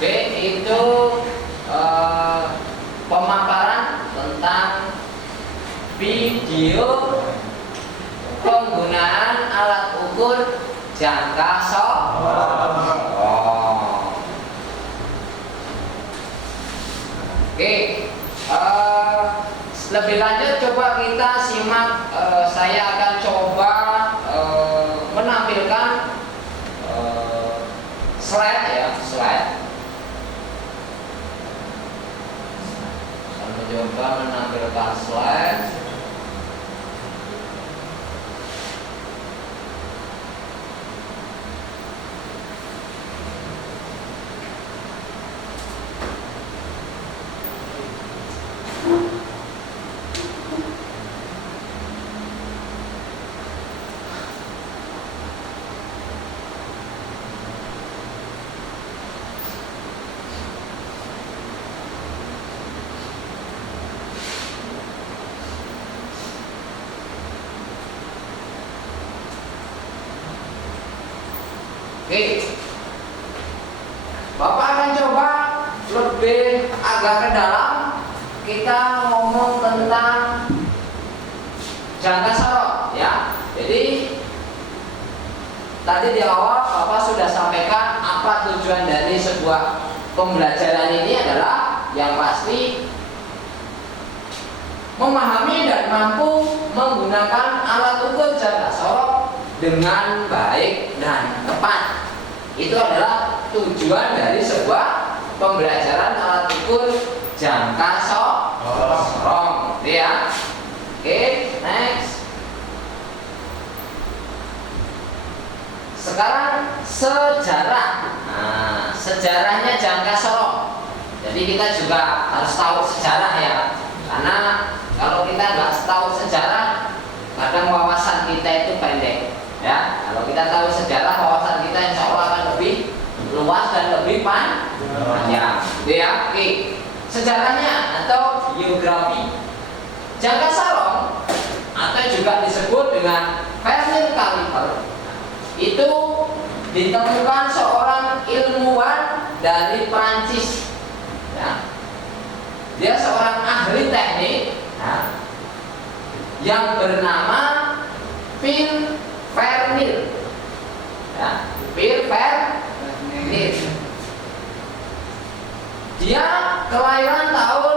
Oke, itu pemaparan tentang video penggunaan alat ukur jangka sorong. Oke, lebih lanjut coba kita simak. Saya akan coba menampilkan slide ya, slide. Coba menampilkan slide. Oke, Bapak akan coba lebih agak ke dalam. Kita ngomong tentang jangka sorong ya. Jadi tadi di awal Bapak sudah sampaikan apa tujuan dari sebuah pembelajaran ini adalah yang pasti memahami dan mampu menggunakan alat ukur jangka sorong dengan baik dan tepat. Itu adalah tujuan dari sebuah pembelajaran alat ukur jangka sorong, ya. Oke, next. Sekarang sejarah. Nah, sejarahnya jangka sorong. Jadi kita juga harus tahu sejarah ya. Karena kalau kita nggak tahu sejarah, kadang wawasan kita itu pendek. Ya, kalau kita tahu sejarah, wawasan kita insya Allah akan lebih luas dan lebih panjang. Gitu ya. Oke. Sejarahnya atau biografi. Jangka sorong atau juga disebut dengan Vernier Caliper itu ditemukan seorang ilmuwan dari Prancis. Ya. Dia seorang ahli teknik ya, yang bernama Pierre Vernier, ya, Pierre Vernier. Dia kelahiran tahun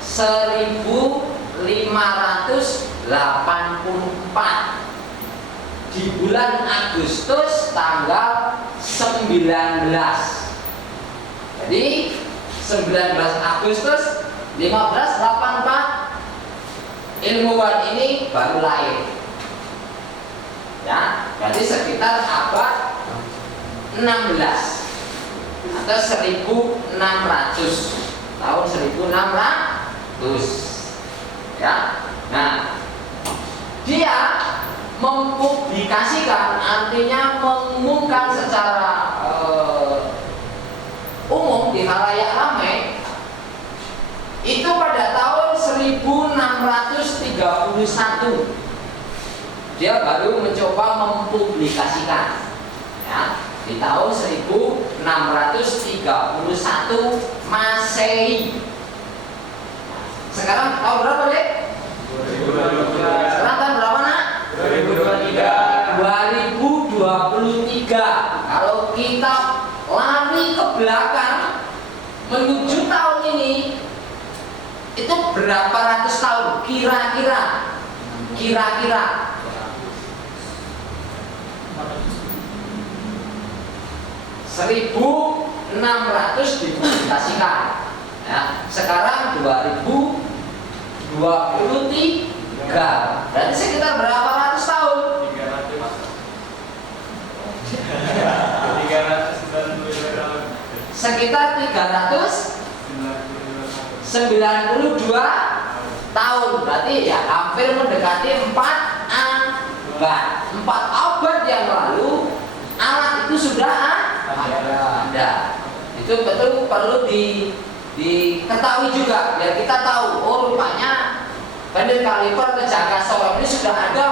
1584 di bulan Agustus tanggal 19. Jadi 19 Agustus 1584 ilmuwan ini baru lahir. Ya, berarti sekitar abad 16 atau 1600, tahun 1600. Ya. Nah, dia mempublikasikan, artinya mengumumkan secara umum di khalayak ramai itu pada tahun 1631. Dia baru mencoba mempublikasikan ya, di tahun 1631 Masehi. Sekarang tahun berapa deh? 2023. Sekarang tahun berapa nak? 2023. 2023. Kalau kita lari ke belakang menuju tahun ini itu berapa ratus tahun kira-kira 1600 dipublikasikan ya. Sekarang 2023 berarti sekitar berapa ratus tahun? 300 sekitar 392 tahun. Berarti ya hampir mendekati 4 abad yang lalu alat itu sudah ada. Itu betul perlu diketahui juga biar kita tahu, oh rupanya Fernir Kaliper atau jangka sorong ini sudah ada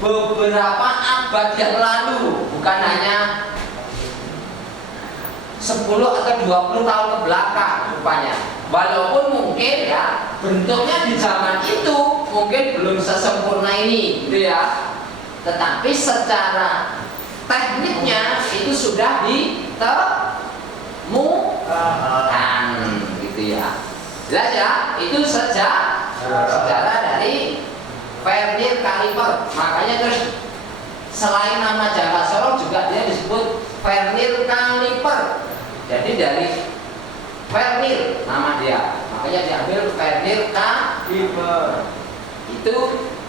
beberapa abad yang lalu, bukan hanya 10 atau 20 tahun ke belakang rupanya. Walaupun mungkin ya bentuknya di zaman itu mungkin belum sesempurna ini gitu ya, tetapi secara tekniknya itu sudah ditemukan gitu ya. Jelas ya, itu sejarah dari Fernir Kaliper. Makanya terus selain nama jangka sorong juga dia disebut Fernir Kaliper. Jadi dari Fernir nama dia, makanya diambil Fernir Kaliper. Itu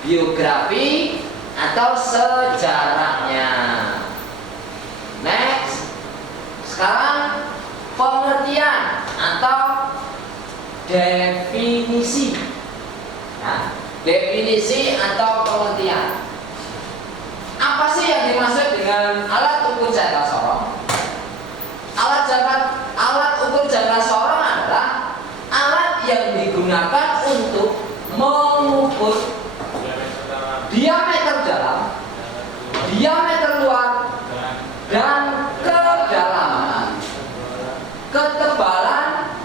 biografi atau sejarahnya. Next, sekarang pengertian atau definisi. Nah, definisi atau pengertian. Apa sih yang dimaksud dengan alat ukur jangka sorong? Alat ukur jangka sorong adalah alat yang digunakan untuk mengukur diameter dalam, diameter luar, dan kedalaman, ketebalan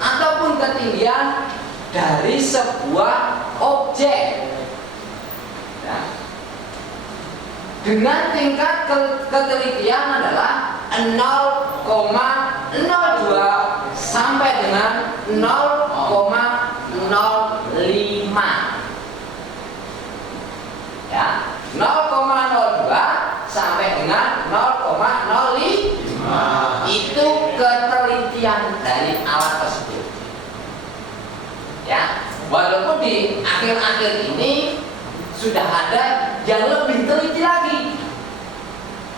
ataupun ketinggian dari sebuah objek ya. Dengan tingkat ketelitian adalah 0,02 sampai dengan 0,05 ya, 0,02 sampai dengan 0,05 itu ketelitian dari alat tersebut ya. Walaupun di akhir-akhir ini sudah ada yang lebih teliti lagi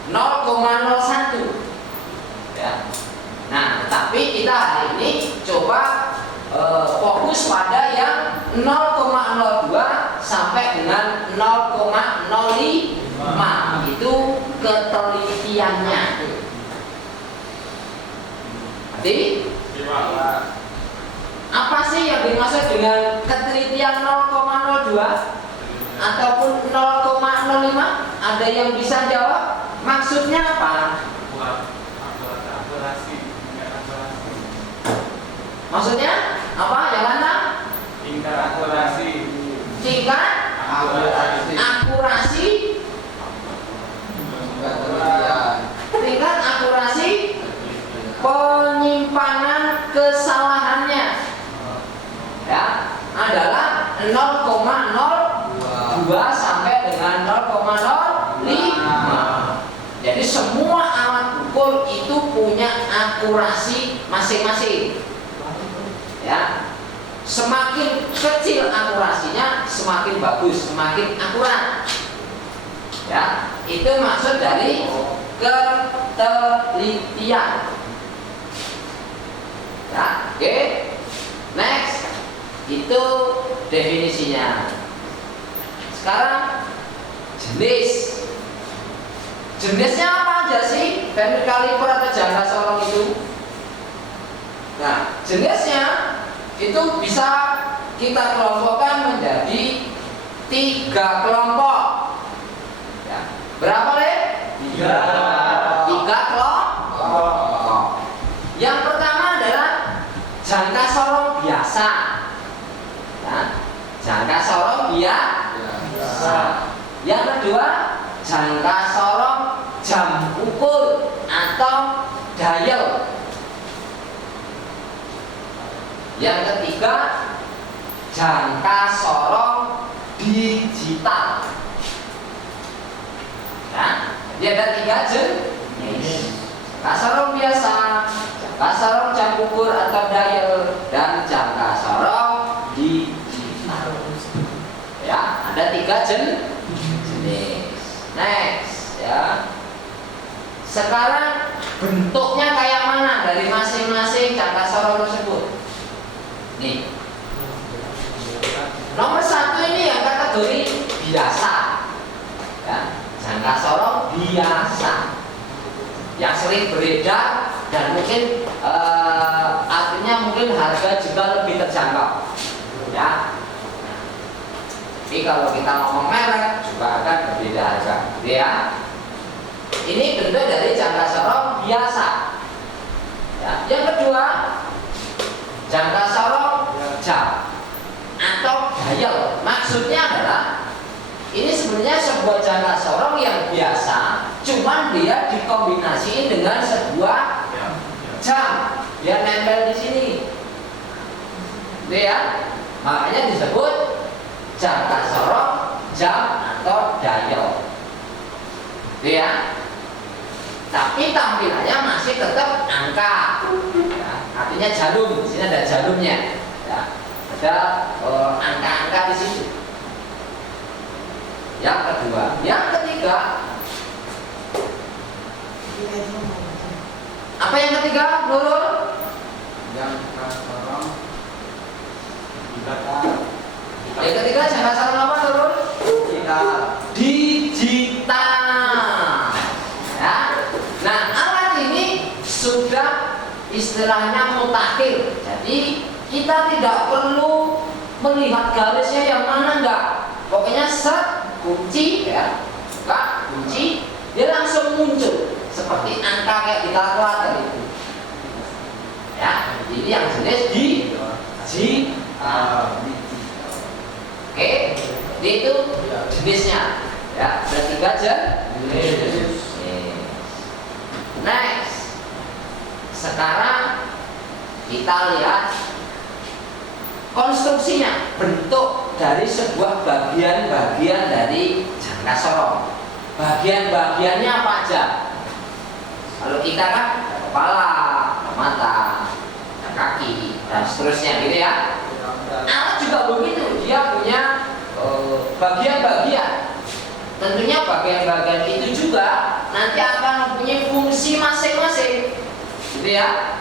0,01 ya. Nah, tetapi kita hari ini coba fokus pada yang 0,02 sampai dengan 0,05 itu ketelitiannya. Jadi apa sih yang dimaksud dengan ketelitian 0,02 ataupun 0,05? Ada yang bisa jawab? Maksudnya apa? Maksudnya apa? Yang mana? Tingkat akurasi. Tingkat akurasi. Tingkat akurasi penyimpanan kesalahannya ya adalah 0,02 sampai dengan 0,05. Jadi semua alat ukur itu punya akurasi masing-masing ya. Semakin kecil akurasinya semakin bagus, semakin akurat ya. Itu maksud dari ketelitian ya. Oke. Next, itu definisinya. Sekarang jenisnya apa aja sih Fernir Kaliper atau jangka sorong itu? Nah, jenisnya itu bisa kita kelompokkan menjadi 3 kelompok ya. Berapa Le? 3 kelompok. Yang pertama adalah jangka sorong biasa ya. Jangka sorong biasa. Yang kedua, jangka sorong jam ukur atau dial. Yang ketiga, jangka sorong digital. Ya, jadi ada 3 jenis. Jangka sorong biasa, jangka sorong jam ukur atau dial, dan jangka sorong digital. Ya, ada 3 jenis. Next, ya. Sekarang bentuknya kayak mana dari masing-masing jangka sorong tersebut? Nih. Nomor 1 ini yang kategori biasa. Ya, jangka sorong biasa. Yang sering beredar dan mungkin artinya mungkin harga juga lebih terjangkau. Ya. Tapi kalau kita ngomong merek juga akan berbeda harga, ya. Ini bentuk dari jangka sorong biasa. Ya. Yang kedua, jangka sorong jam atau dial. Maksudnya adalah ini sebenarnya sebuah jangka sorong yang biasa, cuman dia dikombinasiin dengan sebuah jam yang nempel di sini. Gitu ya. Makanya disebut jangka sorong jam atau dial. Gitu ya. Tapi tampilannya masih tetap angka. Ya, artinya jarum. Di sini ada jarumnya. Ya, ada angka-angka di situ. Yang kedua, yang ketiga. Apa yang ketiga, Nurul? Jangka sorong Yang ketiga jangka sorong apa, Nurul? Digital. Ya. Nah, alat ini sudah istilahnya mutakhir. Jadi kita tidak perlu melihat garisnya yang mana, enggak. Pokoknya set kunci, ya, buka kunci, dia langsung muncul seperti angka kayak di kalkulator itu. Ya, ini yang jenis digital. Oke, itu jenisnya. Ya, ada 3 jenis. Next, sekarang kita lihat konstruksinya, bentuk dari sebuah bagian-bagian dari jangka sorong. Bagian-bagiannya apa aja? Kalau kita kan ada kepala, ada mata, ada kaki, dan seterusnya gitu ya. Alat juga begitu, dia punya bagian-bagian. Tentunya bagian-bagian itu juga nanti akan mempunyai fungsi masing-masing, gitu ya.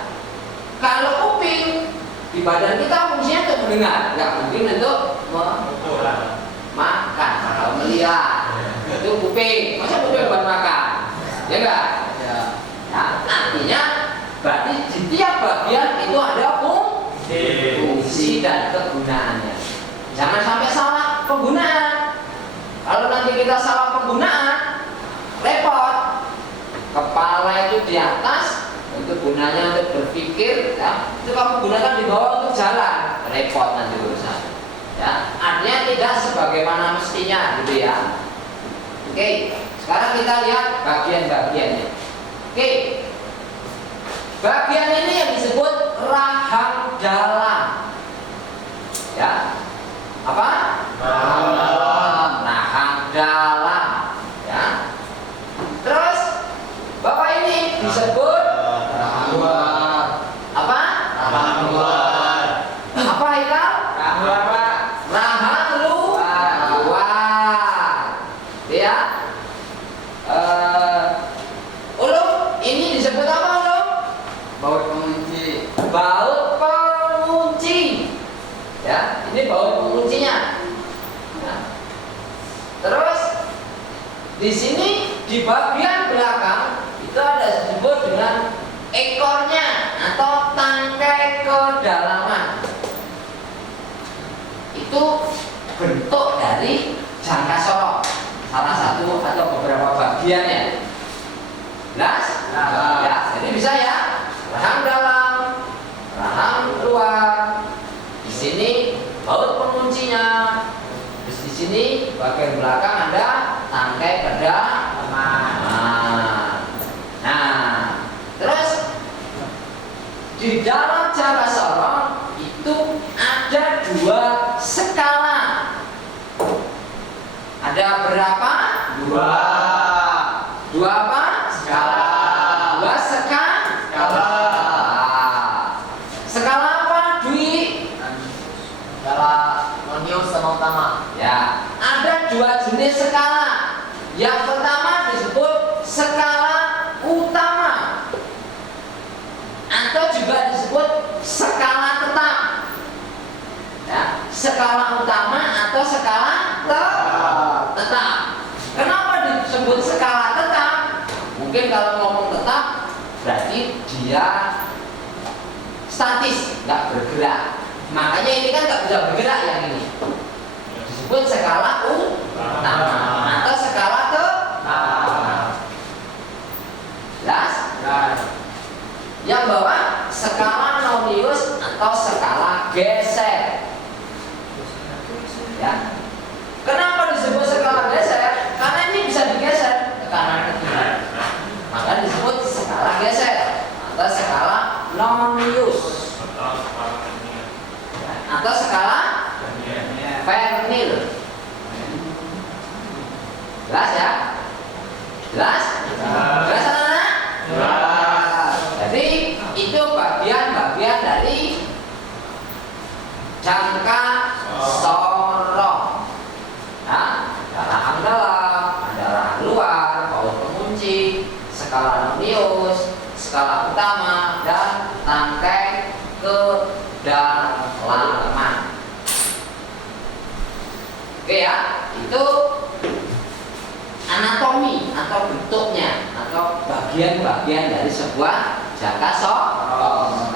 Kalau kuping di badan kita fungsinya untuk mendengar, nggak mungkin untuk makan atau melihat. Itu kuping, masa kuping buat makan, ya enggak? Ya. Nah, artinya berarti di tiap bagian itu ada fungsi dan kegunaannya. Jangan sampai salah penggunaan. Kalau nanti kita salah penggunaan, repot. Kepala itu di atas, itu gunanya untuk berpikir, ya. Itu kamu gunakan di bawah untuk jalan, repot nanti urusan. Ya, artinya tidak sebagaimana mestinya, gitu ya. Oke, sekarang kita lihat bagian-bagiannya. Oke, bagian ini yang disebut rahang dalam. Ya, apa? Rahang dalam. Ya. Terus Bapak ini disebut rahang luar. Apa? Rahang luar. Apa Haikal? Rahang luar, Pak. Rahang luar. Ya. Ulum ini disebut apa, Ulum? baut pengunci. Baut pengunci. Ya, ini baut penguncinya. Nah, terus di sini di bagian belakang itu ada disebut dengan ekornya atau tangkai kedalaman. Itu bentuk dari jangka sorong, salah satu atau beberapa bagiannya. Jelas? Ya, jadi bisa ya. Rahang dalam, rahang luar. Di sini baut penguncinya. Terus di sini bagian belakang ada tangkai kedalaman. Nah, terus di dalam jangka sorong itu berapa? Dua. Dua apa? Skala. Dua skala. Skala apa, Dwi? Skala nonius sama utama. Ya, ada dua jenis skala. Yang pertama disebut skala utama atau juga disebut skala tetap. Ya, skala utama atau skala tetap. Kenapa disebut skala tetap? Mungkin kalau ngomong tetap berarti dia statis, nggak bergerak. Makanya ini kan nggak bisa bergerak yang ini. Disebut skala utama atau skala tetap. Jelas? Yang bawah skala nonius atau skala geser. Ya. Kenapa disebut skala geser? Karena ini bisa digeser ke kanan ke kiri. Maka disebut skala geser atau skala nonius atau skala Fernil. Jelas ya? Jelas? Jelas anak-anak? Jadi itu bagian-bagian dari jangka sorong. Nah, ada rahang dalam, ada rahang luar, baut pengunci, skala nonius, skala utama, dan tangkai kedalaman. Oke ya, itu anatomi atau bentuknya atau bagian-bagian dari sebuah jangka sorong.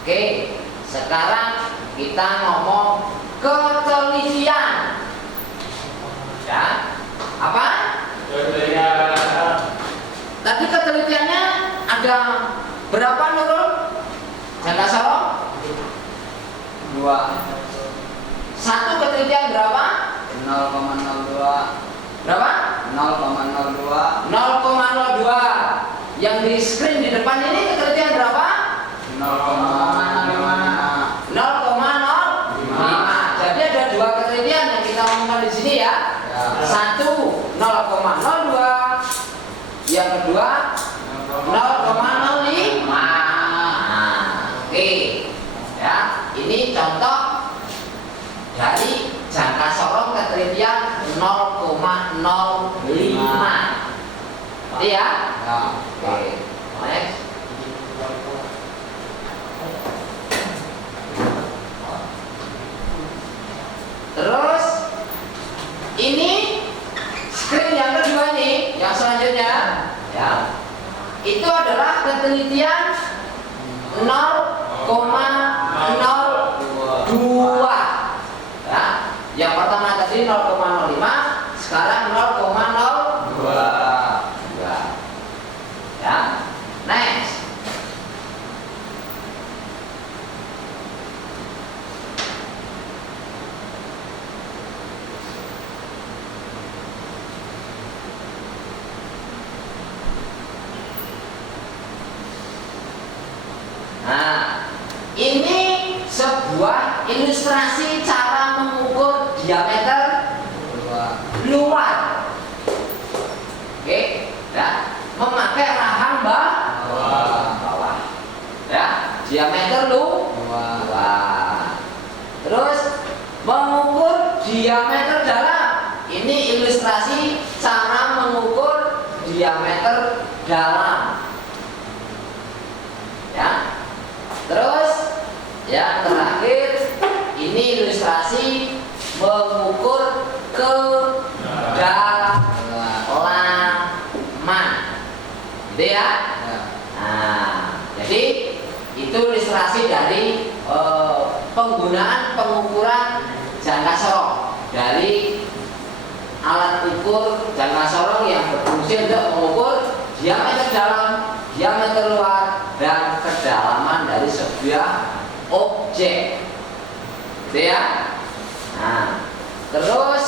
Oke, sekarang kita ngomong ketelitian. Ya, apa? Tadi ketelitiannya ada berapa Nurul? Jangka sorong? Dua. Satu ketelitian berapa? 0,02. Berapa? 0,02. 0,02. Yang di screen di depan ini ketelitian berapa? 0,05. 0,05. Jadi ada dua ketelitian yang kita omongkan di sini ya. Satu 0,02. Yang kedua 0,05. Oke. Ya, ini contoh dari jangka sorong ketelitian 0,05. Iya? Oke. Next. Terus ini screen yang kedua nih, yang selanjutnya ya. Itu adalah ketelitian 0,02. Ya. Yang pertama tadi 0,05, sekarang 0,02. Ya. Next. Nah, ini sebuah ilustrasi cara mengukur diameter luar. Oke, ya, memakai rahang bawah. Ya, diameter luar. Terus mengukur diameter dalam. Ini ilustrasi cara mengukur diameter dalam. Ya. Terus yang terakhir ini ilustrasi mengukur kedalaman. Gitu ya? Nah, jadi itu ilustrasi dari penggunaan pengukuran jangka sorong dari alat ukur jangka sorong yang berfungsi untuk mengukur diameter dalam, diameter luar, dan kedalaman dari sebuah objek. Gitu ya? Nah, terus